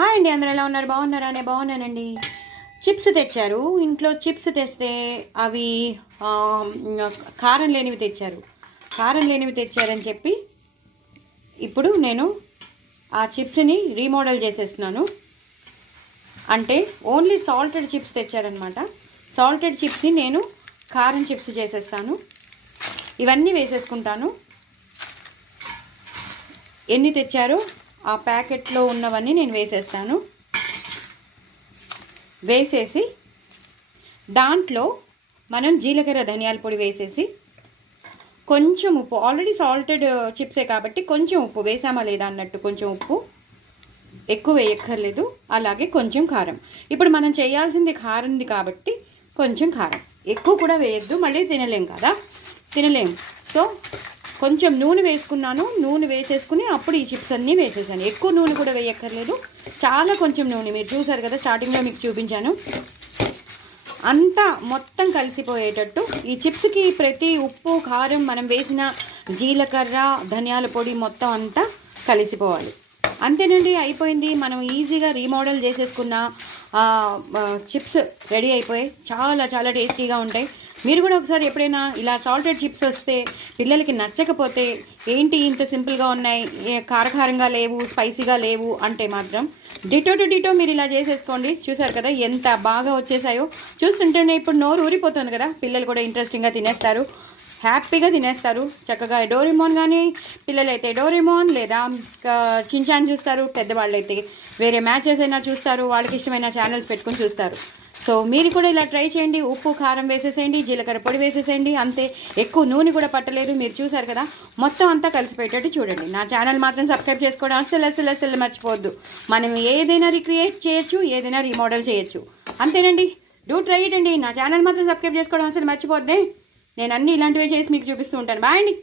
Hi అండి, అందరూ ఎలా ఉన్నారు? బాగున్నారా? నేను బాగున్నానండి. చిప్స్ తెచ్చారు ఇంట్లో. చిప్స్ తెస్తే అవి కారం లేనివి తెచ్చారని చెప్పి ఇప్పుడు నేను ఆ చిప్స్ని రీమోడల్ చేసేస్తున్నాను. అంటే ఓన్లీ సాల్టెడ్ చిప్స్ తెచ్చారనమాట. సాల్టెడ్ చిప్స్ని నేను కారం చిప్స్ చేసేస్తాను. ఇవన్నీ వేసేసుకుంటాను. ఎన్ని తెచ్చారో ఆ ప్యాకెట్లో ఉన్నవన్నీ నేను వేసేస్తాను. వేసేసి దాంట్లో మనం జీలకర్ర ధనియాల పొడి వేసేసి కొంచెం ఉప్పు, ఆల్రెడీ సాల్టెడ్ చిప్సే కాబట్టి కొంచెం ఉప్పు వేసామా లేదా అన్నట్టు, కొంచెం ఉప్పు, ఎక్కువ వేయక్కర్లేదు. అలాగే కొంచెం కారం. ఇప్పుడు మనం చేయాల్సింది కారంది కాబట్టి కొంచెం కారం, ఎక్కువ కూడా వేయద్దు, మళ్ళీ తినలేం. సో కొంచెం నూనె వేసుకున్నాను. నూనె వేసేసుకుని అప్పుడు ఈ చిప్స్ అన్నీ వేసేసాను. ఎక్కువ నూనె కూడా వేయక్కర్లేదు, చాలా కొంచెం నూనె. మీరు చూసారు కదా, స్టార్టింగ్లో మీకు చూపించాను. అంతా మొత్తం కలిసిపోయేటట్టు ఈ చిప్స్కి ప్రతి ఉప్పు, కారం, మనం వేసిన జీలకర్ర, ధనియాల పొడి మొత్తం అంతా కలిసిపోవాలి. అంతేనండి, అయిపోయింది. మనం ఈజీగా రీమోడల్ చేసేసుకున్న చిప్స్ రెడీ అయిపోయాయి. చాలా చాలా టేస్టీగా ఉంటాయి. మీరు కూడా ఒకసారి ఎప్పుడైనా ఇలా సాల్టెడ్ చిప్స్ వస్తే పిల్లలకి నచ్చకపోతే, ఏంటి ఇంత సింపుల్గా ఉన్నాయి, కారకారంగా లేవు, స్పైసీగా లేవు అంటే మాత్రం డిటో టు డిటో మీరు ఇలా చేసేసుకోండి. చూసారు కదా ఎంత బాగా వచ్చేసాయో. చూస్తుంటేనే ఇప్పుడు నోరు ఊరిపోతుంది కదా. పిల్లలు కూడా ఇంట్రెస్టింగ్గా తినేస్తారు, హ్యాపీగా తినేస్తారు చక్కగా. డోరేమోన్ కానీ పిల్లలైతే డోరేమోన్, లేదా చించాన్ చూస్తారు. పెద్దవాళ్ళైతే వేరే మ్యాచెస్ అయినా చూస్తారు, వాళ్ళకి ఇష్టమైన ఛానల్స్ పెట్టుకుని చూస్తారు. సో మీరు కూడా ఇలా ట్రై చేయండి. ఉప్పు, కారం వేసేసేయండి, జీలకర్ర పొడి వేసేసేయండి, అంతే. ఎక్కువ నూనె కూడా పట్టలేదు. మీరు చూసారు కదా, మొత్తం అంతా కలిసిపోయేటట్టు చూడండి. నా ఛానల్ మాత్రం సబ్స్క్రైబ్ చేసుకోవడం అస్సలు మర్చిపోవద్దు. మనం ఏదైనా రిక్రియేట్ చేయొచ్చు, ఏదైనా రీమోడల్ చేయొచ్చు. అంతేనండి, డూ ట్రై ఇట్ అండి. నా ఛానల్ మాత్రం సబ్స్క్రైబ్ చేసుకోవడం అసలు మర్చిపోద్దే. నేను అన్ని ఇలాంటివి చేసి మీకు చూపిస్తూ ఉంటాను. బాయ్ అండి.